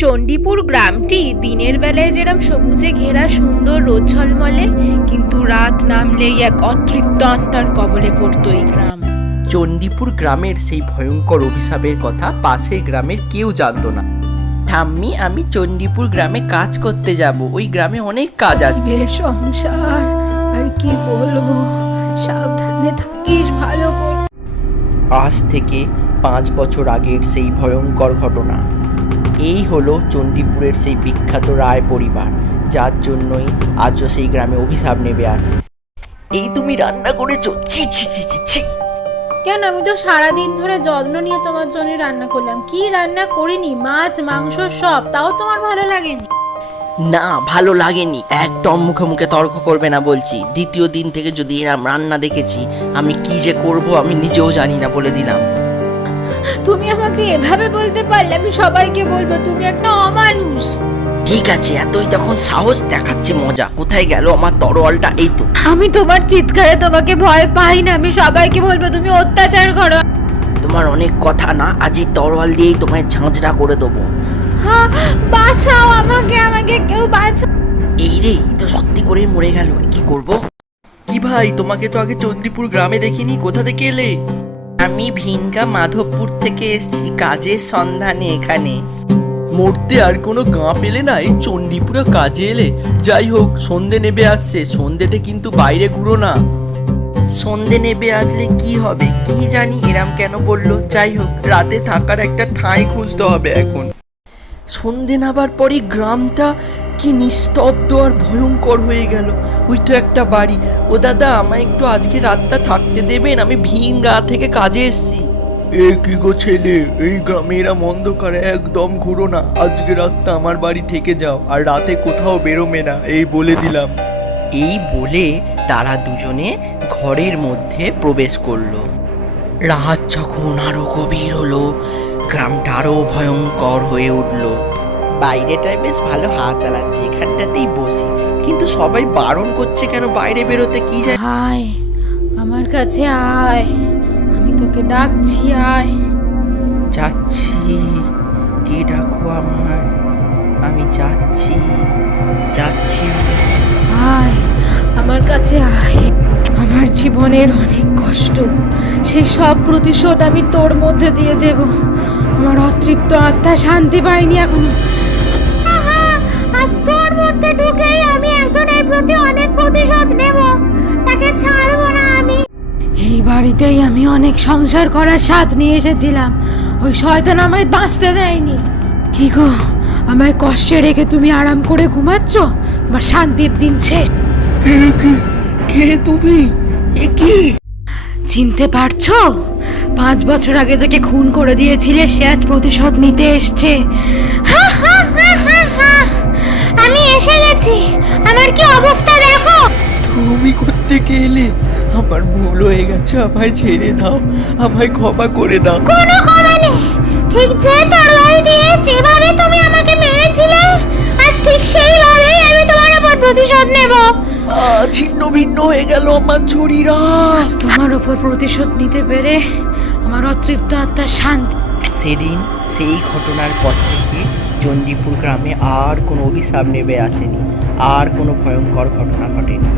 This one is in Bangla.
চণ্ডীপুর গ্রামটি দিনের বেলায় যেরকম সবুজে ঘেরা সুন্দর রোদ ঝলমলে, কিন্তু রাত নামলেই এক অতৃপ্ত আত্মার কবলে পড়তো এই গ্রাম। চণ্ডীপুর গ্রামের সেই ভয়ঙ্কর অভিশাপের কথা পাশের গ্রামের কেউ জানতো না। ঠাম্মি, আমি চণ্ডীপুর গ্রামে কাজ করতে যাব, ওই গ্রামে অনেক কাজ আছে। সংসার আর কি বলবো, সাবধানে থাকিস ভালো করে। আজ থেকে 5 বছর আগের সেই ভয়ঙ্কর ঘটনা। এই হলো চণ্ডীপুরের সেই বিখ্যাত রায় পরিবার, যার জন্যই আজও সেই গ্রামে অভিশাপ নেমে আসে। এই তুমি রান্না করেছো? ছি ছি ছি ছি ছি। কেন, আমি তো সারাদিন ধরে যত্ন নিয়ে তোমার জন্য রান্না করলাম। কি রান্না করিনি? মাছ মাংস সব, তাও তোমার ভালো লাগেনি? না, ভালো লাগেনি। একদম মুখে মুখে তর্ক করবে না বলছি। দ্বিতীয় দিন থেকে যদি এরম রান্না দেখেছি, আমি কি যে করব আমি নিজেও জানি না, বলে দিলাম। তুমি আমাকে এভাবে বলতে পারলে আমি সবাইকে বলবো তুমি একটা অমানুষ। ঠিক আছে, এতই তখন সাহস দেখাচ্ছে মজা। কোথায় গেল আমার তরোয়ালটা? এই তো। আমি তোমার চিৎকারে তোমাকে ভয় পাই না, আমি সবাইকে বলবো তুমি অত্যাচার করো। তোমার অনেক কথা না, আজ এই তরোয়াল দিয়েই তোমায় ঝাঁঝরা করে দেবো। হ্যাঁ, বাঁচাও আমাকে, আমাকে কেউ বাঁচাও। এই রে, এই তো সত্যি করে মরে গেল, কি করব? কি ভাই, তোমাকে তো আগে চণ্ডীপুর গ্রামে দেখিনি, কোথা থেকে এলে? আমি ভিনগা মাধবপুর থেকে এসেছি কাজের সন্ধানে এখানে। মরতে আর কোনো গাঁ পেলে না এই চণ্ডীপুরে কাজে এলে? যাই হোক, সন্ধে নেবে আসছে, সন্ধেতে কিন্তু বাইরে ঘুরো না। সন্ধে নেবে আসলে কি হবে কি জানি, এরাম কেন বললো? যাই হোক, রাতে থাকার একটা ঠাঁই খুঁজতে হবে এখন। সন্ধে নাবার পরই গ্রামটা কি নিস্তব্ধ আর ভয়ঙ্কর হয়ে গেল। ওই তো একটা বাড়ি। ও দাদা, আমায় একটু আজকে রাতটা থাকতে দেবেন? আমি ভিনগা থেকে কাজে এসেছি। এ কি গো ছেলে, এই গ্রামে এরা অন্ধকারে একদম ঘুরো না। আজকে রাতটা আমার বাড়ি থেকে যাও, আর রাতে কোথাও বেরোবে না, এই বলে দিলাম। এই বলে তারা দুজনে ঘরের মধ্যে প্রবেশ করলো। রাত যখন আরো গভীর হলো, গ্রামটা আরো ভয়ঙ্কর হয়ে উঠল। বাইরেটায় বেশ ভালো হাওয়া চালাচ্ছে, এখানটাতেই বসি, কিন্তু সবাই বারণ করছে কেন বাইরে বেরোতে, কি যায়। আয় আমার কাছে আয়, আমি তোকে ডাকছি, আয়। যাচ্ছি, কে ডাকো আমায়? আমি যাচ্ছি যাচ্ছি। আয় আমার কাছে আয়। আমার জীবনের অনেক কষ্ট, সেই সব প্রতিশোধ আমি তোর মধ্যে দিয়ে দেব। আমার অতৃপ্ত আত্মা শান্তি পায়নি এখনো। আজ তোর মধ্যে ঢুকেই আমি একজনের প্রতি অনেক প্রতিশোধ নেব, তাকে ছাড়বো না আমি। এই বাড়িতেই আমি অনেক সংসার করার স্বাদ নিয়ে এসেছিলাম, ওই শয়তান আমায় বাঁচতে দেয়নি। কি গো, আমায় কষ্টে রেখে তুমি আরাম করে ঘুমাচ্ছ? তোমার শান্তির দিন শেষ। কে তুমি? এ কি? চিনতে পারছো? 5 বছর আগে যাকে খুন করে দিয়েছিলে, সে আজ প্রতিশোধ নিতে এসছে। আমি এসে গেছি, আমার কি অবস্থা দেখো। তুমি কোত্থেকে এলে? আমার ভুল হয়ে গেছে, আমায় ছেড়ে দাও, আমায় ক্ষমা করে দাও। কোনো ক্ষমা নেই। ঠিক যে তরবারি দিয়ে যেভাবে তুমি আমাকে মেরেছিলে, আজ ঠিক সেইভাবেই আমি তোমার উপর প্রতিশোধ নেব। ছিন্ন ভিন্ন হয়ে গেল আমার শরীর। তোমার উপর প্রতিশোধ নিতে পেরে আমার অতৃপ্ত আত্মার শান্তি। সেদিন সেই ঘটনার পর থেকে চণ্ডীপুর গ্রামে আর কোনো অভিশাপ নেমে আসেনি, আর কোনো ভয়ঙ্কর ঘটনা ঘটেনি।